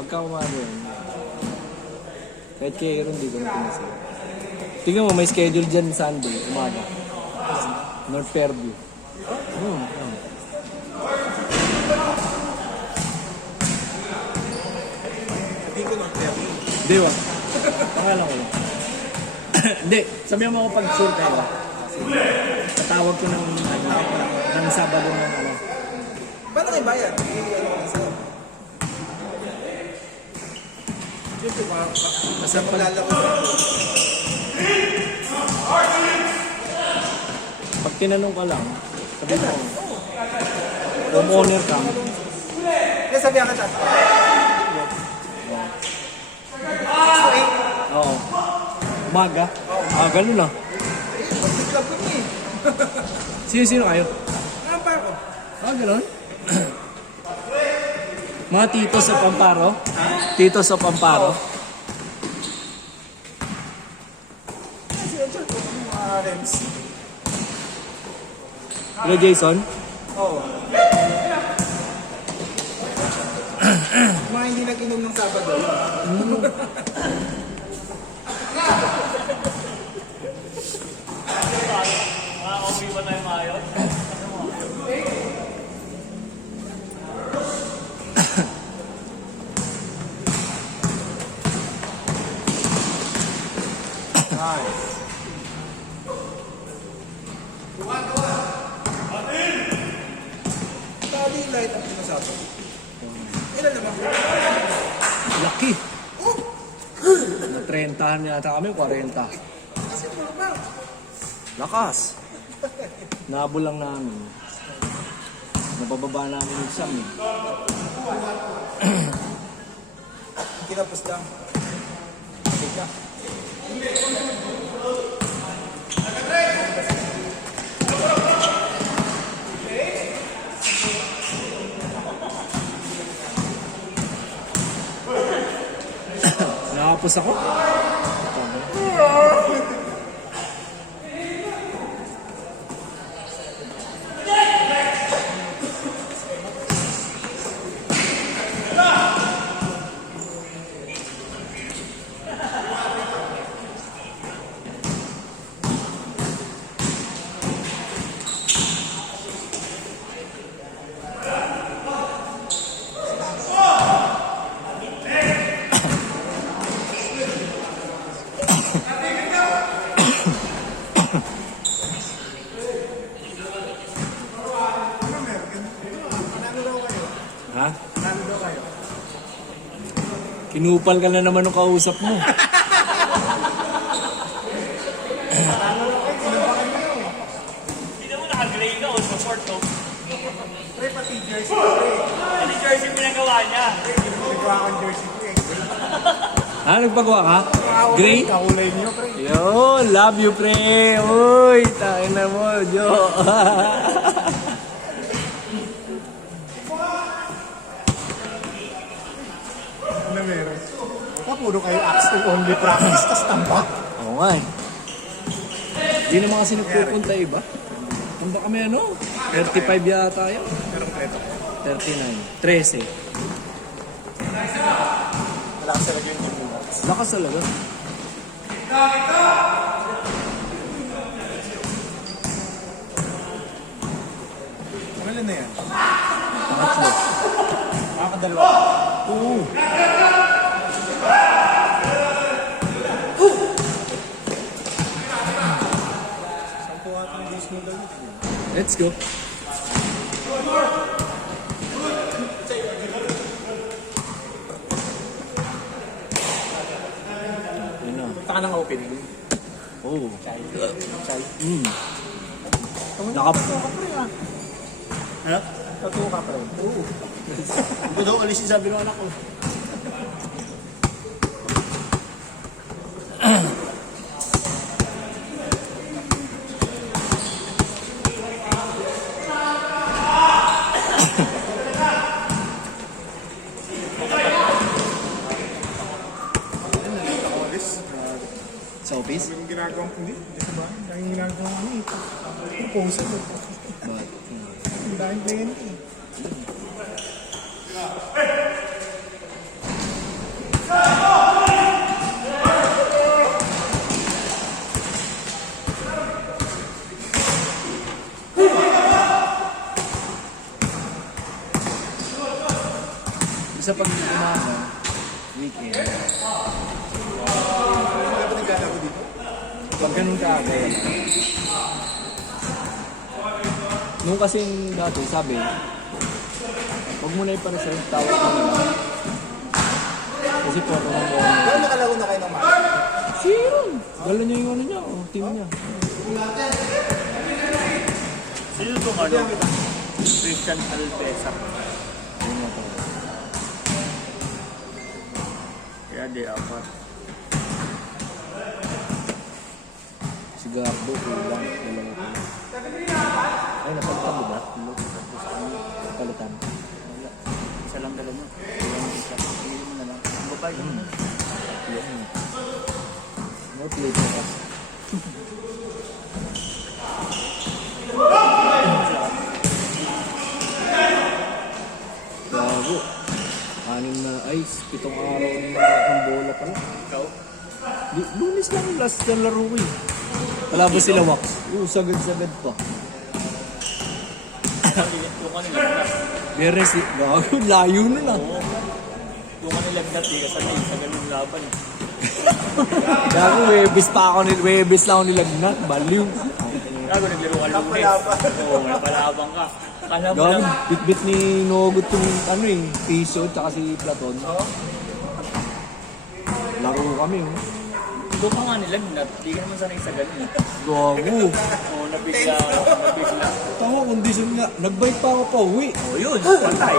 Pagka umaga yun. Kahit kaya rin, hindi ko na pinasal. Tingnan mo, may schedule dyan Sunday, umaga. North Fairview. Hindi ko North Fairview. Hindi ba? Akala ko lang. Hindi, sabihan mo ako pag-sure kayo. Tatawag ko ng Sabado ng ano. Paano kayo bayad? Siyempre, Basta pag, lalako. pag tinanong ka lang, sabi mo, homeowner ka. Kaya sabihan ka chat. Oo. Umaga? Ganun na. Club ko niya eh. Sino kayo? Ano pa ako? Ganun? Mga titos of Amparo? Titos of Amparo? Sila chat ko mga RMC. Hello, Jason? Oo. Mga hindi nag-inom ng Sabado. Nice. Tali light ang sinasabi. Ilan naman? Laki! Na 30 yata kami, 40. Kasi mama. Lakas! Nabol lang namin. Napababa namin yung Sam eh. Kinapos lang. Teka. Nakapos ako. Ha? Nando kayo. Kinupal ka na naman ng kausap mo. Hindi mo naka-gray ka o sa short to. Pre, pati jersey ko pre. Ano jersey pinagawa niya? Nagawa kang jersey ko eh. Nagpagawa ka? Gray? Kakulay niyo pre. Yo, love you, pre. Uy, tain na mo, Jo. Ano meron? Puro kayo axe to only practice, tas tambak. Oo nga eh. Hindi naman kasi nagpupunta iba. Punta kami ano? 35 yata yun. Pero kompleto. 39. 13. Malakas talaga yung gym mo. Lakas talaga. Ano na yan? Pangatlo. Makakadalawa. Oo. Sampo ata ng Disney dalawa. Let's go. Yun na. Punta ka ng opening. Oo. Chai. Chai. Naka- Tattoo ka pre ah. Ano? Tattoo ka pre. Oo. Hindi ko daw alisin sabi ng anak ko. Sa office? Yung ginagawang hindi. Dito ba? Yung ginagawang ano eh. Proposal. But, Ang daming client eh. Isa pag umaga, weekend. Wala ba naglalaro dito? Pag ganun ka aga, nung kasing dati, sabi, huwag mo na ipareserve, tawag mo na lang. Kasi po, kung mo, Pero nakalaro na kayo ng match. sino? Gala niya yung ano niya, team niya. Sino itong ano? Christian Alpesa. Yun nga to. Kaya di apat. Si Gardo, kulang, dalawa ko. Ay, napalitan mo ba? Napalitan. Wala. Isa lang dala mo. Walang isa. Hindi mo na lang. Ang babae mo na. No plate na kasi. Gago. 6 na ice, 7 araw ng bola pala. Ikaw? Lunes lang yung last na laro ko eh. Wala ba sila wax? Oo, sagad-sagad pa. Doon ka nilagnat. Beres, gago, layo na lang. Oo. Doon ka nilagnat eh. Kasanay sa ganung laban. Gago, Webes lang ako nilagnat. Baliw. Gago, naglaro ka lunes. Oo, napalabang ka. Kala mo Gago, lang. bit-bit ni Nogot yung ano eh, Piso tsaka si Platon. Laro kami oh. Doon ka nga nilagnat. Di ka naman sanay sa ganun eh. Gago. Oo, nabigla. Nabigla. Tama, kondisyon nga. Nagbike pa ako pa uwi. Oo, yun. Patay.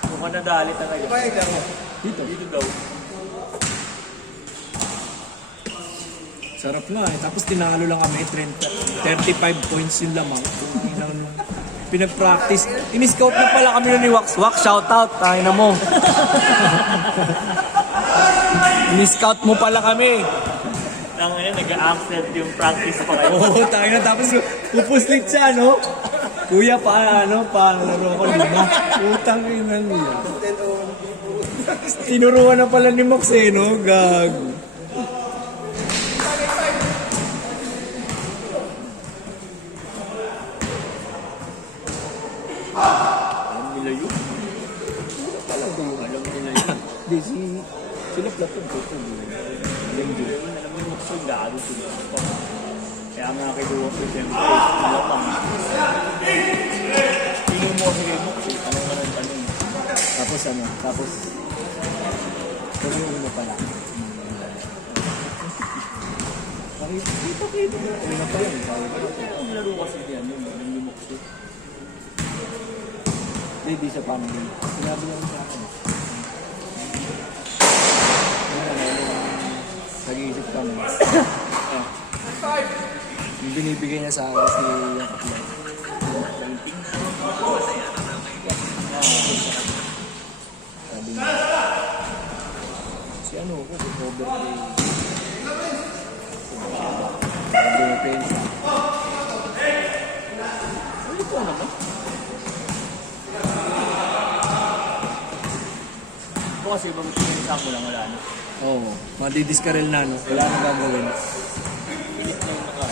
Doon ka nadalit na ngayon. Kaya laro. Dito. Dito daw. Sarap nga eh. Tapos tinalo lang kami. 35 points yung lamang. Pinag-practice. In-scout na pala kami nun ni Wax. Wax, shoutout. Tayo na mo. In-scout mo pala kami. Nang ngayon, nag-a-absent yung practice pa kayo. Oo, tayo na. Tapos pupuslit siya, no? Kuya, paano ko lima? Utang ina niya. Tinuruan na pala ni Max eh, no? Gago. Alam nila yun. Alam nila yun. Di, sila Platon ko ito. Alam mo yung maksud gado sila. Kaya nga kinuha ko siyempre. Malamang. Pinuha mo kay Moxie. Ano nga ng tanong? Tapos ano? Tapos mo pala. Kita. Una pa lang. Ang laro kasi yan yun. Alam ni Moxie. Di sa family. Sinabi lang sa akin. Nag-iisip kami. Yung binibigay niya sa akin si yung kaplay. Sabi niya. Si ano ko, cover kay... Cover pensa. Ano ito naman? Ito kasi ibang pinsa mo lang wala na. Oo, madidiskarel na no. Wala nang gagawin. Pilit na yung naka.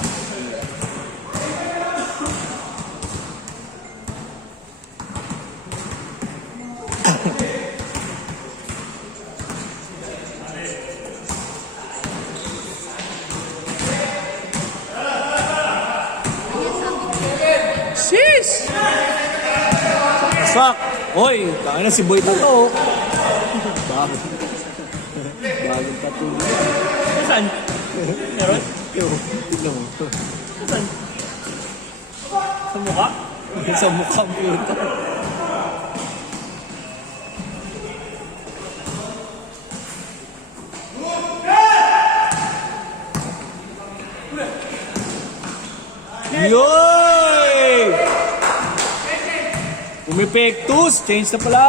Sheesh! Sak! Hoy, kaya na si Boy na to. Bagong patuloy. Saan? Meron? Yo, tignan mo. Saan? Sa mukha? Sa mukha mo yun. Yoy! Umepektus! Change na pala.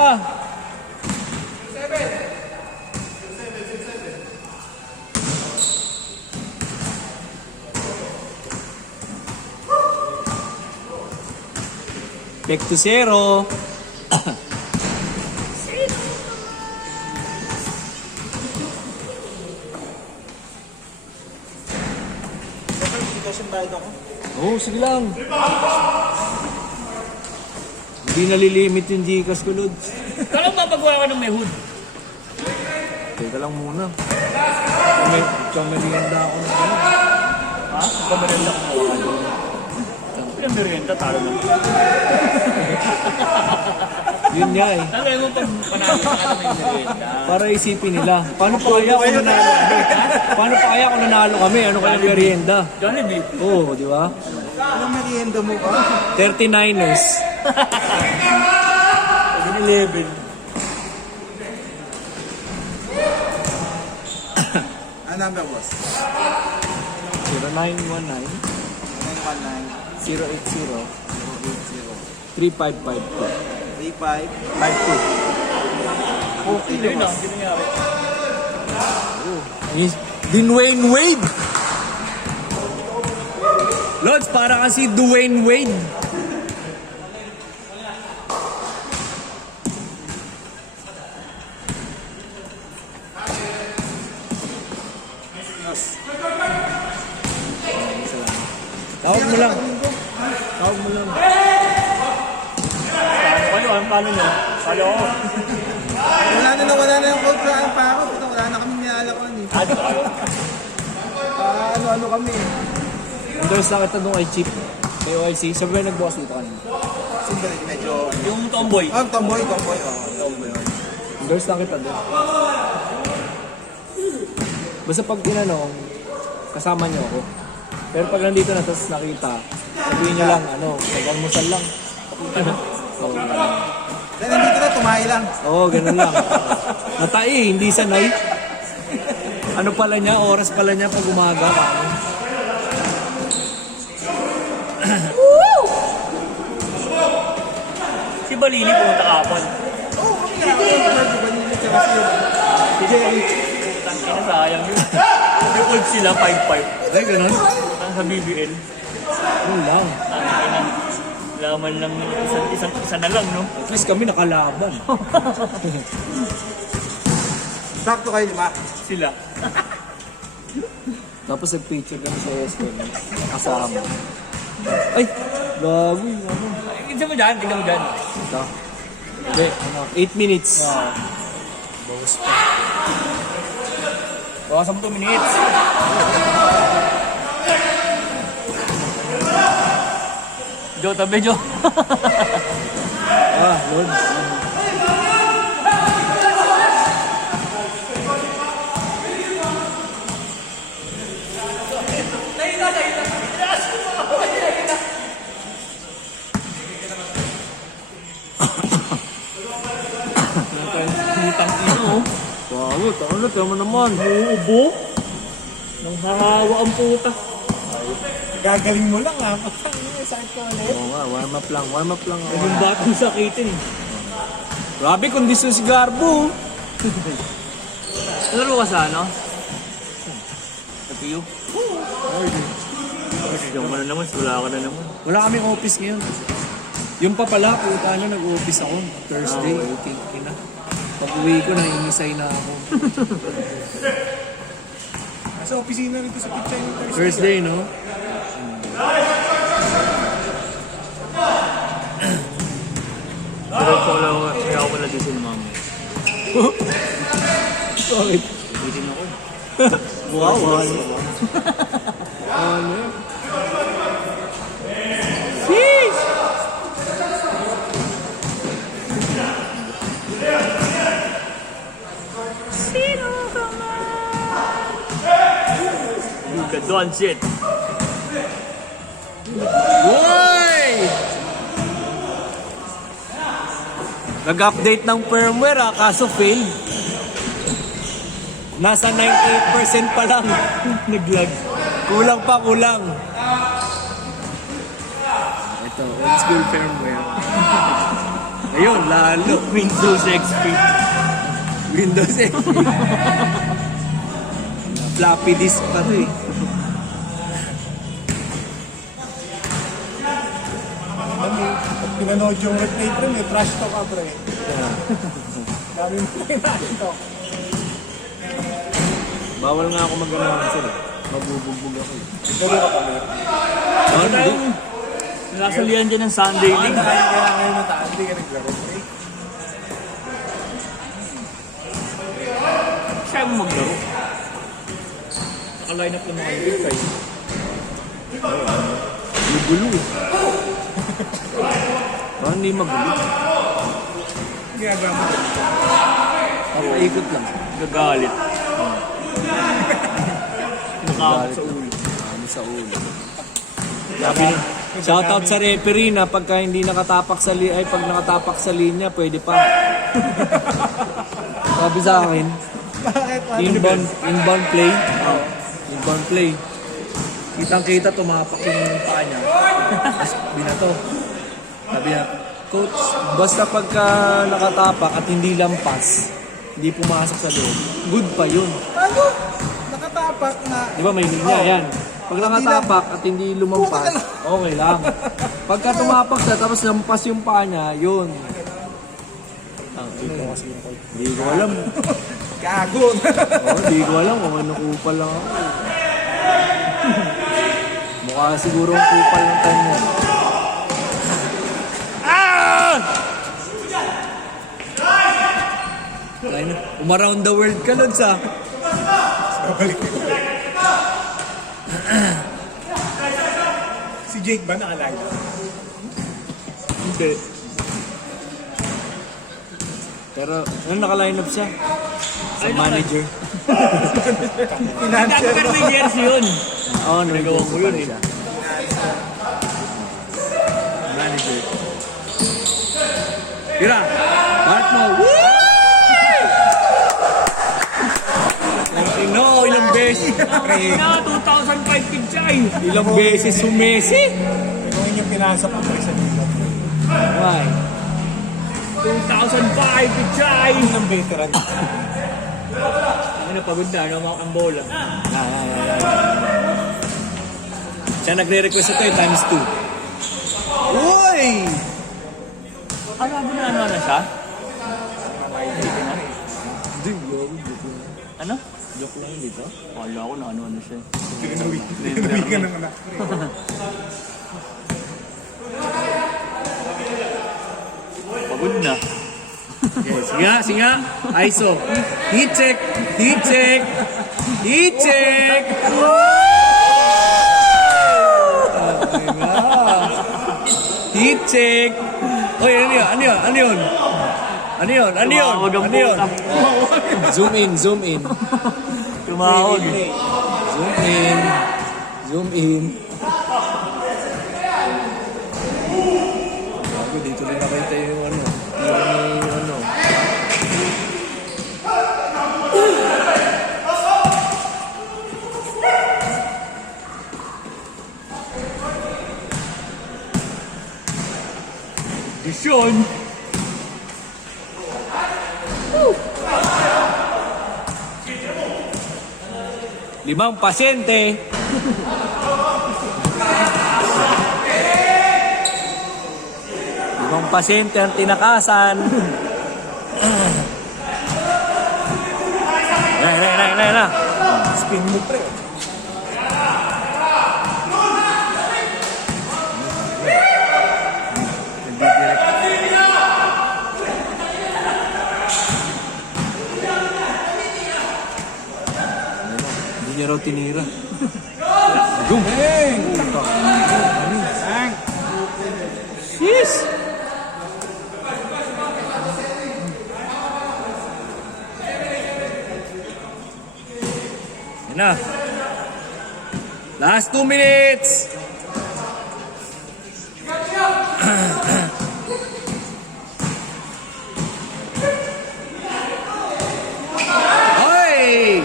Pektus 0. Kasi bayad ako. Oo, sige lang. Hindi nalilimit yung Gcash ko, Lods. Kala mo mapagawa ka ng may hood. Teka lang muna. May merienda ako na ano. Ha? Pagkamerenda ko mo ka doon. Pagkamerenda, talo na. Yun nga eh. Sabi mo pag panalo ka na may merienda. Para isipin nila, paano pa kaya kung nanalo kami? Paano pa kaya kung nanalo kami? Ano kaya merienda? Jollibee. Oo, di ba? Anong merienda mo ka? 39ers. 11. Ano number, boss? 0919 919 080 3552. 3552. Okay Ayun na, lang, boss. hindi nangyari. Dwayne Wade. Lods, para kasi Dwayne Wade. Tawag mo lang. Tawag mo lang. Paano kayo? Anong plano nyo? Kala ko. Wala na yung code sa pa ako. Wala na kami nilalakon eh. Ano kayo? Ano kami. Endorse lang kita doon kay Chip. Kay OIC. Sabi ba nagbukas dito kanina? Siyempre, medyo... Yung tomboy. Oh, tomboy. Tomboy. Endorse lang kita doon. Basta pag tinanong, kasama niyo ako. Pero pag nandito na, tapos nakita, sabihin niyo lang, mag-almusal lang. Ano? Oo, Dahil nandito na, tumahi lang. ganun lang. Natai, hindi sanay. Ano pala niya, oras pala niya pag umaga. Si Balili pumunta kahapon. Tangina, sayang yun. Yung old sila, 5-5. Ay, ganun? Ang sa BBL. Yun lang. Tangina. Laman lang, isa na lang, no? At least kami nakalaban. Sakto kayo, lima. Sila. Tapos nag-picture kami sa Escon. Kasama. Ay, gago yung ano. Tignan mo dyan, tignan mo dyan. Ito. Hindi, 8 minutes. Bawas pa. Bawas 10 minutes. Jo, tabi Jo. Lord. Putang ino. Wow, taon na, tama naman. Uubo. Nang hahawa ang puta. Gagaling mo lang, ha? Sakit ko ulit. Oo nga, warm up lang. Yung batang sakitin. Grabe, kondisyon si Garbo. Laro ka sa ano? FPU? Diyan ka na naman, wala ka na naman. Wala kaming office ngayon. Yung pa pala, puta na, nag-office ako. Thursday, ina. Pag-uwi ko, naimisay na ako. Nasa opisina rin sa pizza yung Thursday, no? Pero ko lang, kaya ako na dito mama. Bakit? Dito na ako. Wow, ano? Sheesh! Gandon shit. Uy! Nag-update ng firmware kaso failed. Nasa 98% pa lang. Nag-lag. Kulang. Ito, old school firmware. Ayun, lalo. Windows XP. Windows XP. Floppy disk pa to eh. Pag pinanood yung replay pre, may trash talk ka pre. Dami mo pinanood. Bawal nga ako mag-announcer eh. Mabubugbog ako eh. Gano'n ka kami. Hindi. Nasalihan dyan ng Sunday League. Kaya ngayon nataan, hindi ka naglaro. Siya mo maglaro. Naka-line up ng mga ibig kayo. Gugulo eh. Parang hindi magulo. Ginagawa mo. Papaikot lang. Gagalit. Nakakamot sa ulo. Ano sa ulo. Sabi na, shoutout sa referee na pagka hindi nakatapak sa pag nakatapak sa linya, pwede pa. Sabi sa akin, Bakit? inbound play. Inbound play. Kitang-kita tumapak yung paa niya. Tapos binato. Sabi niya, coach, basta pagka nakatapak at hindi lampas, hindi pumasok sa loob, good pa yun. Ano? Nakatapak na. Di ba may linya yan? Pag nakatapak at hindi lumampas, okay lang. Pagka tumapak siya tapos lampas yung paa niya, yun. Hindi ko alam. Gago. Hindi ko alam kung ano kupal lang ako. Mukha siguro ang kupal ng time mo. Ah! Kaya na. Umaround the world ka, Lods, ah. Babalik ko. Si Jake ba nakalala? Hindi. Pero, ano naka-line up siya? Sa manager. Financer Pero mo. may jersey yun. Oo, Nagawa ko yun eh. Manager. Tira! Barat mo! Woo! No, ilang beses. Na, 2005 Pichay. Ilang beses sumesi. Gawin yung pinasok ko sa dito. Why? 2005 Pichay. Ng veteran. Ano, pagod na, ano, ang bola. Siya nagre-request ito times 2. Uy! Ano na siya? Hindi, joke lang. Ano? Joke lang dito. Wala ako na ano siya. Tinuwi ka ng anak. Pagod na. Yes, sige nga. ISO. Heat check. Heat check. Heat check. Okay nga. Heat check. Oy, ano yun? Ano yun? Ano yun? Ano yun? Ano yun? Tumawag ang Ano yun? puta. Zoom in, zoom in. Tumawag. Zoom in. Zoom in. Bago, dito rin nakita yung ano. Yung ano. Desyon. Limang pasyente. Limang pasyente ang tinakasan. Na. Spin mo pre. Hindi niya raw tinira. Zoom. Hey! Yes. Yan na. Last 2 minutes. Hoy!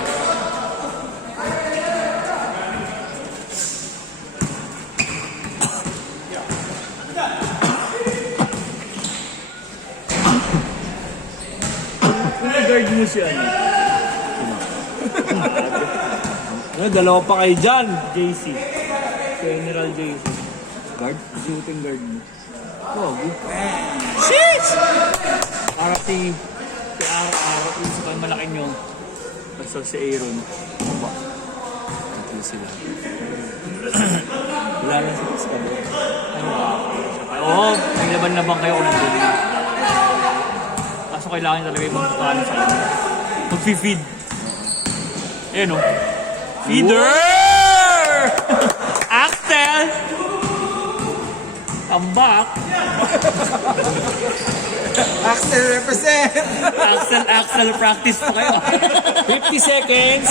Guard mo siya. Dalawa pa kayo dyan. JC. General JC. Guard? Shooting guard mo. Oh, shit! Para si Ara-Ara, yung sa malaki nyo. Basta si Aaron. Tatlo sila. Wala lang si Pescador. Oo, may laban-laban kayo kung nandun na. Kaso kailangan talaga yung magpapano sa kanya. Mag-feed. Ayan o. Feeder! Axel! Come back! Axel represent! Axel, practice pa kayo. 50 seconds!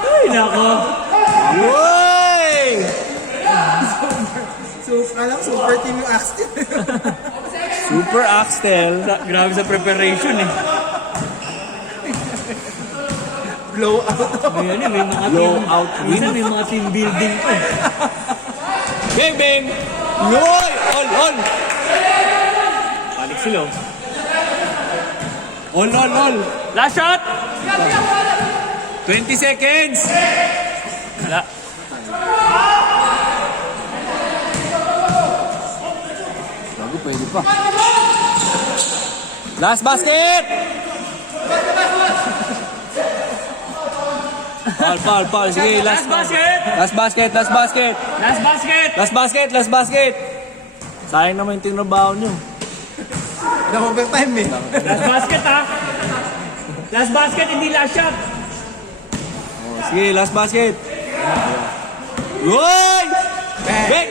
Ay, nako. Uy! Super team yung Axel. Super Axtel. Grabe sa preparation eh. Blow out. Ngayon eh, may mga Blow team, out win. minsan may mga team building pa eh. Bang, bang! Yoy! All! Balik sila oh. All! Last shot! 20 seconds! Wala. Bago, pwede pa. Last basket! Foul. Sige, Last basket! Last basket! Last basket! Last basket! Sayang naman yung tinrabaho nyo. Na-overtime eh. Last basket ha! Last basket, hindi last shot! Sige, last basket. Yoy! Bang!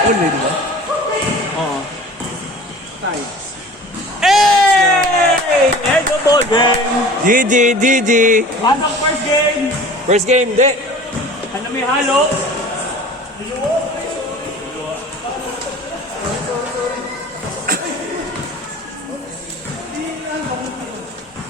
All ready ba? Oo. Time. Hey! End of ball game! GG! Pasok first game! First game, di. Ano may halo?